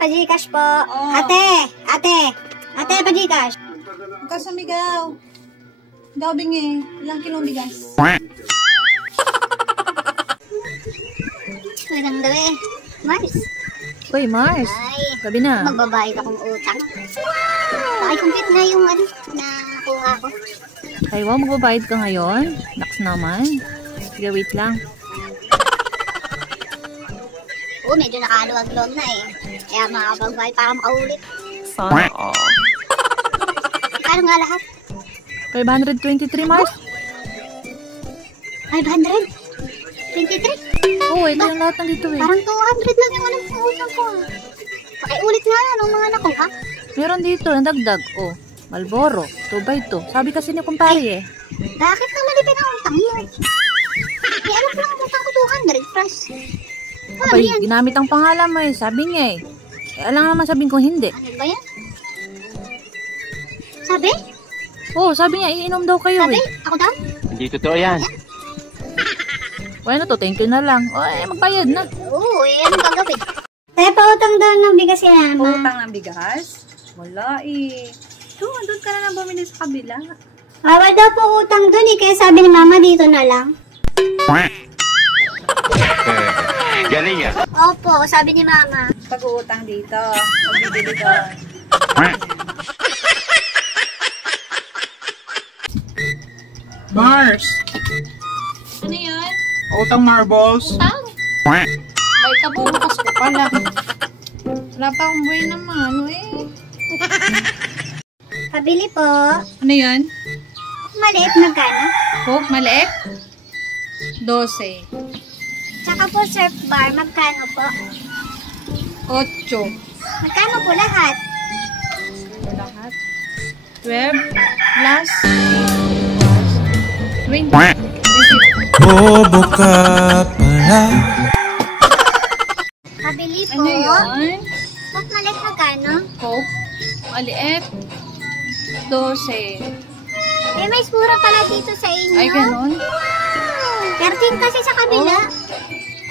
pa-Gcash po. Oh. Ate, pa-Gcash. Kasamigaw. Gabing eh. Ilang kilong bigas? Magandang gabi. Mars. Uy, Mars. Ay, Gabi na. magbabayad akong utang. Ay, complete na yung na nakuha ko. Ay, wow, magbabayad ka ngayon? Naks naman. Sige, wait lang. Oo, medyo nakaluwag-luwag na eh. Kaya makapagbayad para makaulit. Sana all. Kano nga lahat? 523, Mars? 523? Oo, ito yung lahat nandito eh. Parang 200 lang yung anong utang ko. Pakiulit nga yan ang mga nakuha. Meron dito, nadagdag. Oh, Malboro, 2x2. Sabi kasi ni kumpare eh. Bakit naman ipinangutang mo? Eh, ano pa lang utang ko 200 plus? Ano Abay, yan? ginamit ang pangalan mo eh. Sabi niya eh. Alam naman sabihin kong hindi. Ano ba yan? Sabi? Oo, sabi niya, iinom daw kayo Sabi? eh. Ako daw? Hindi totoo yan. Bueno to, thank you na lang. O, magbayad na. Oo, eh, anong gagawin? Tayo pa utang daw ng bigas yan, ma. Utang ng bigas? Wala eh. Doon ka na lang bumili sa kabila. Bawal daw po utang dun eh, kaya sabi ni mama dito na lang. Galing yan. Opo, sabi ni mama. Pag-uutang dito. Magbibili doon. Mars! Ano yan? Utang marbles. Utang? May kabukas ko pala. Wala pa akong buhay naman. Eh. Pabili po. Ano yan? Maliit magkano? Coke, maliit? 12. Tsaka po surf bar, magkano po? 8. Magkano po lahat? Ito lahat. 12 plus 20. Bobo ka pala. Pabili po. Ano yun? Coke maliit magkano? Coke, maliit. 12. Eh, may mura pala dito sa inyo. Ay, ganun? 13 kasi sa kabila.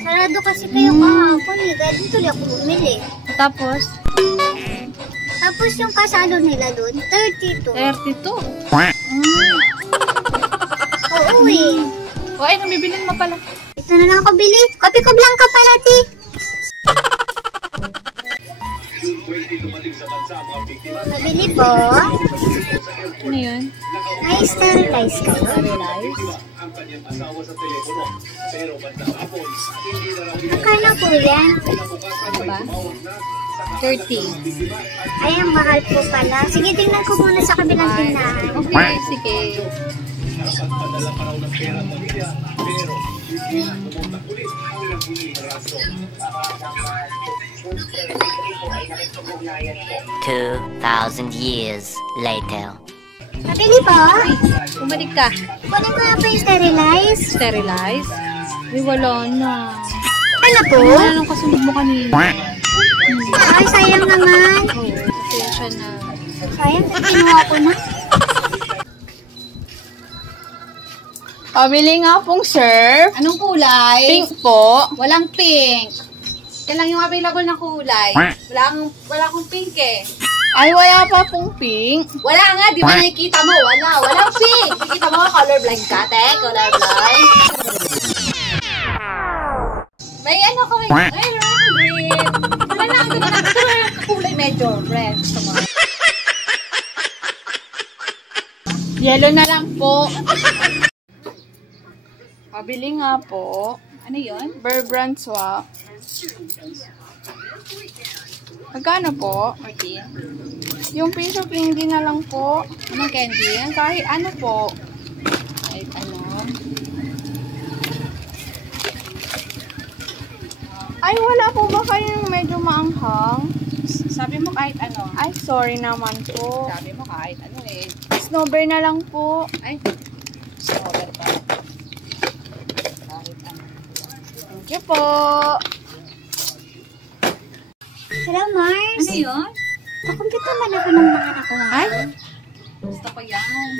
Sarado kasi kayo kahapon eh. Kaya dito tuloy ako bumili. Tapos, Tapos yung kasalo nila doon, 32. 32. Oo eh. O, ay, namibilin mo pala. Ito na lang ako bili. Kopi ko blanca pala, ti. Mabili po. Ano yun? May sterilize kayo. Sterilize? Magkano po yan? Ano ba? 30. Ay, ang mahal po pala. Sige, tingnan ko muna sa kabilang tindahan. Okay, sige. $2,000 later. Mabili po. Bumalik ka. Kunin ko nga po yung sterilize. Sterilize? Ay, wala na. Ano po? Ano kasunod mo kanina? Ay, sayang naman. Oo, pasensya na. Sayang, kinuha ko na. Pabili nga pong surf. Anong kulay? Pink po. Walang pink. Yan lang yung available na kulay. Wala akong pink eh. Ay, wala pa pong pink. Wala nga, di ba nakikita mo? Walang pink. Nakikita mo, colorblind ka, te? Colorblind. May ano ko, may red. Wala na, ito na kulay medyo red. Yellow na lang po. Pabili nga po. Ano yun? Bear Brand Swap. Magkano po? Okay. Yung piece of candy na lang po. Anong candy? Kahit ano po. Kahit ano. Ay, wala po ba kayong medyo maanghang? Sabi mo kahit ano. Ay, sorry naman po. Sabi mo kahit ano eh. Snowbear na lang po. Ay, strawberry pa. Kahit ano. Thank you po. Hello, Mars. Ano yun? Pakumpita man ako ng mga nakuha. Ay, Gusto ko yan.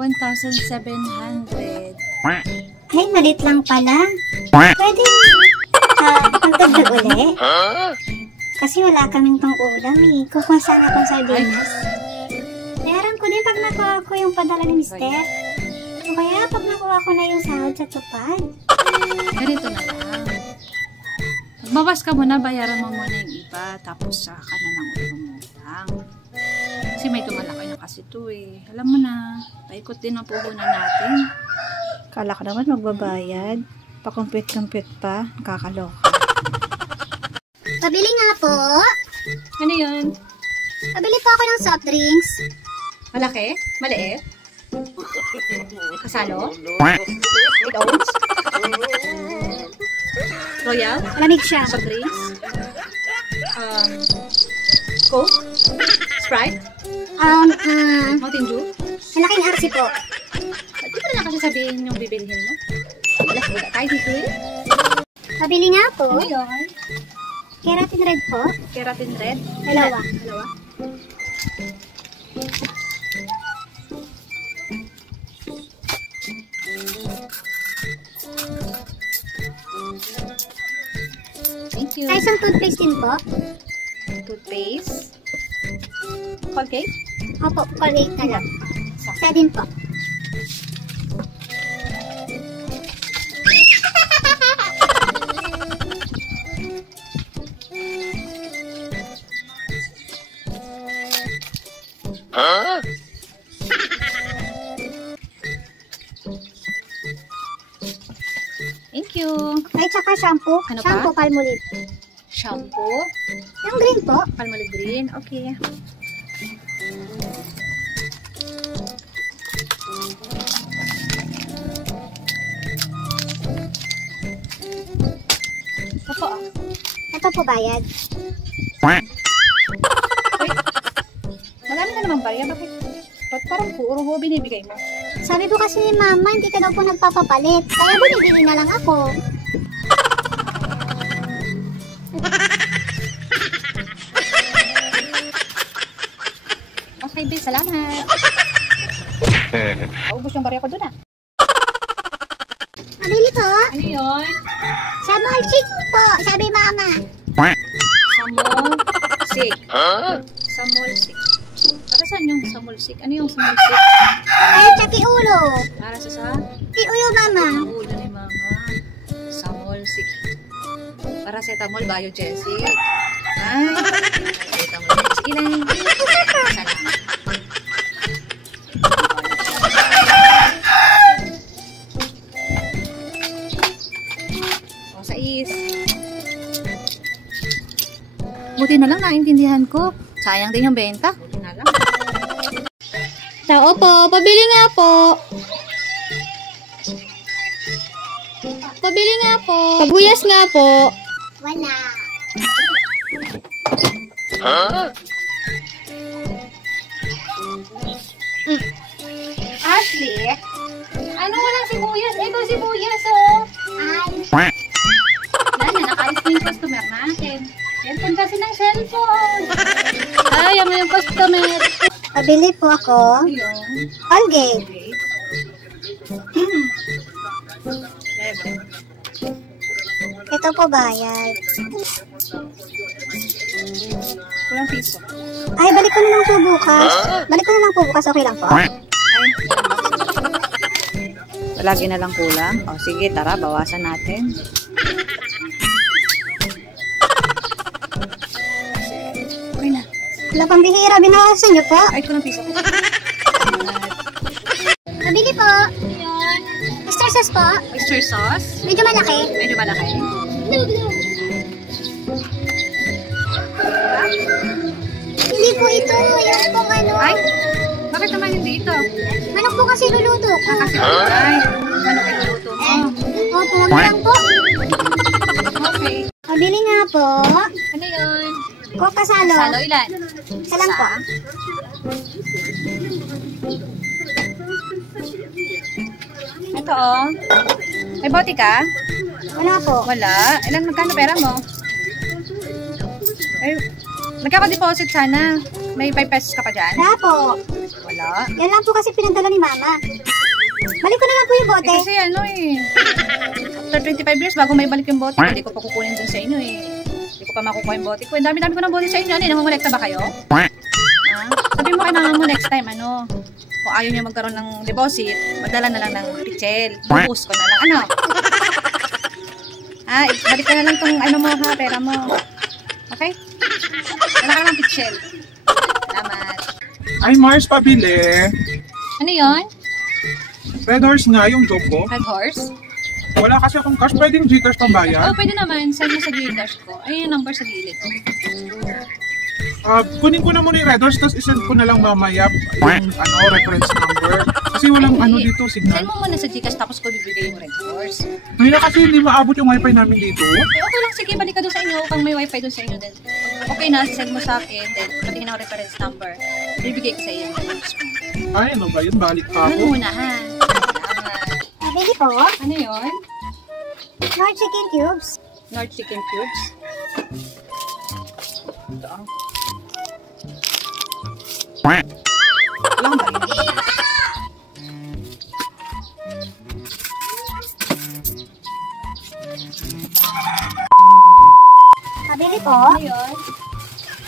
1,700. Ay, malit lang pala. Pwede pagdagdag uli? Kasi wala kaming pang-ulam eh. Kukuha sana akong sardinas. Bayaran ko din pag nakuha ko yung padala ni Mister. O kaya pag nakuha ko na yung sahod sa tupad. Ganito na lang. Magbawas ka muna, bayaran mo muna yung iba, tapos saka ka na ng umutang. Kasi may tumalaki na kasi ito eh. Alam mo na, paikot din ang puhunan natin. Kala ko naman magbabayad. Pa-compute-compute pa. Nakakaloka. Pabili nga po. Ano yun? Pabili po ako ng soft drinks. Malaki? Maliit? Kasalo? 8 ounce? Royal? Malamig siya. Soft drinks? Coke? Sprite? Mountain Dew? Malaking RC po. Di ba na kasi sabihin yung bibilhin mo? Wala tayo dito eh. Pabili nga po. Ano yun? Keratin red po. Keratin red? Dalawa. Dalawa? Thank you. Sa isang toothpaste din po. Toothpaste. Colgate? Opo, Colgate na lang. Sa din po. Thank you. Ay, tsaka shampoo. Ano pa? Shampoo, Palmolive. Shampoo. Yung green po. Palmolive green. Okay. Ito po. Ito po bayad. Marami na naman barya. Ba't parang puro mo binibigay mo? Sabi po kasi ni Mama, hindi ka daw po nagpapapalit. Kaya binibili na lang ako. Okay, babe. Salamat. Naubos yung barya ko dun ah. Pabili po. Ano yun? Sa mall chick po, sabi Mama. Samolsik. Samolsik. Para saan yung samolsik? Ano yung samolsik? Ay, tsaki ulo. Para sa Uyo, Mama. ulo ni Mama. Samolsik. Paracetamol, Biogesic. Ay, paracetamol. Sige lang. Salamat. O, sais. Buti na lang naintindihan ko. Sayang din yung benta. Buti na lang. Tao po, pabili nga po. Pabili nga po. Pabuyas nga po. Wala. Ashley, ano walang sibuyas? Ito sibuyas, oh. Ay, Yan, nakaalis na yung customer natin. Cellphone kasi ng cellphone. Ay, mo yung customer. pabili po ako. Yun. Colgate. Ito po bayad. Walang piso. Ay, balik ko na lang po bukas. Balik ko na lang po bukas, okay lang po? Lagi na lang kulang. O sige, tara, bawasan natin. Okay na. Wala pang bihira, binawasan niyo po. Ay, walang piso. Pabili po. Mr. Sauce po. Oyster sauce. Medyo malaki. Medyo malaki. Hindi po ito. Yung pong ano. Ay, bakit naman hindi ito? Manok po kasi luluto ko. Kasi ay, ano kayo luto mo? Opo, wag lang po. Okay. Pabili nga po. Ano yun? Coke kasalo. Salo ilan? Isa lang po. Ito oh. May bote ka? Wala po. Wala. Ilan magkano pera mo? Ay, nagkaka-deposit sana. May 5 pesos ka pa dyan? Wala po. Wala. Wala. Yan lang po kasi pinadala ni Mama. Balik ko na lang po yung bote. Kasi ano after 25 years, bago may balik yung bote, hindi ko pa kukunin dun sa inyo Hindi ko pa makukuha yung bote ko. Ang dami-dami ko ng bote sa inyo. Ano, namumulekta ba kayo? Sabi mo kay Mama mo next time, kung ayaw niya magkaroon ng deposit, magdala na lang ng pichel. Buhus ko na lang. Balik ka na lang tong pera mo. Okay? Wala ka ng pichel. Salamat. Ay, Mars, pabili. Ano yun? Red Horse nga yung job ko. Red Horse? Wala kasi akong cash. Pwedeng Gcash pang bayad. Pwede naman. Send mo sa Gcash ko. Ayun yung number sa gilid. Kunin ko na muna yung Red Horse, tapos isend ko na lang mamaya yung reference number. Kasi walang dito, signal. Send mo muna sa Gcash tapos ko bibigay yung Red Horse. Ngayon na kasi hindi maabot yung wifi namin dito. Okay lang. Sige, balik ka doon sa inyo. Kung may wifi doon sa inyo din. Okay na, send mo sa akin. Then, patingin ako reference number. Bibigay ko sa iyo yung Red Horse mo. Ay, ano ba yun? Balik pa Ano ako. muna, ha? Pabili po. Ano yun? Lord Chicken Cubes. North Chicken Cubes. Ito. Lang ba yun? Pabili po. Ano yun?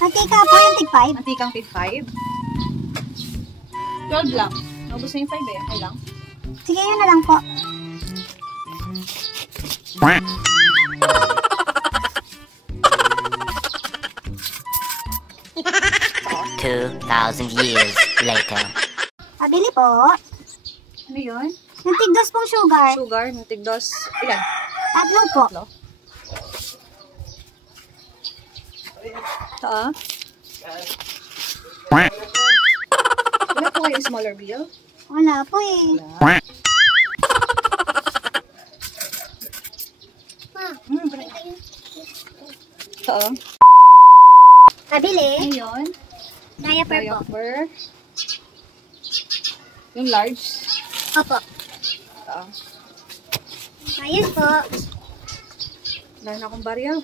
Mantika po yung tig 5. Antikang tig 5. 12 lang. Naubos na yung 5 Okay lang. Sige, yun na lang po. $2,000 later. Pabili po. Ano yun? Yung tig 2 pong sugar. Sugar, tig 2. Ilan? 3 po. Ito Wala po kayo smaller bill? Wala po eh. Ito Pabili. Ano yun? Diaper po. Diaper. Yung large. Opo. Ito. Ayun po. Dahil na akong barya.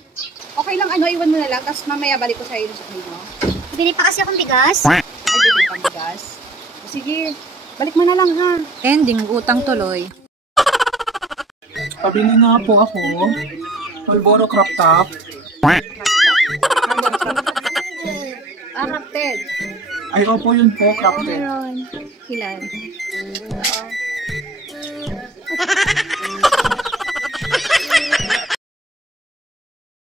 Okay lang, iwan mo na lang. Tapos mamaya balik ko sa iyo sa mo. Bili pa kasi akong bigas. Ay, bibili pang bigas. Sige, balik mo na lang ha. Ending, utang tuloy. Pabili nga po ako. Malboro crop top. Crafted. Ay, opo yun po, crop top. Meron. Ilan?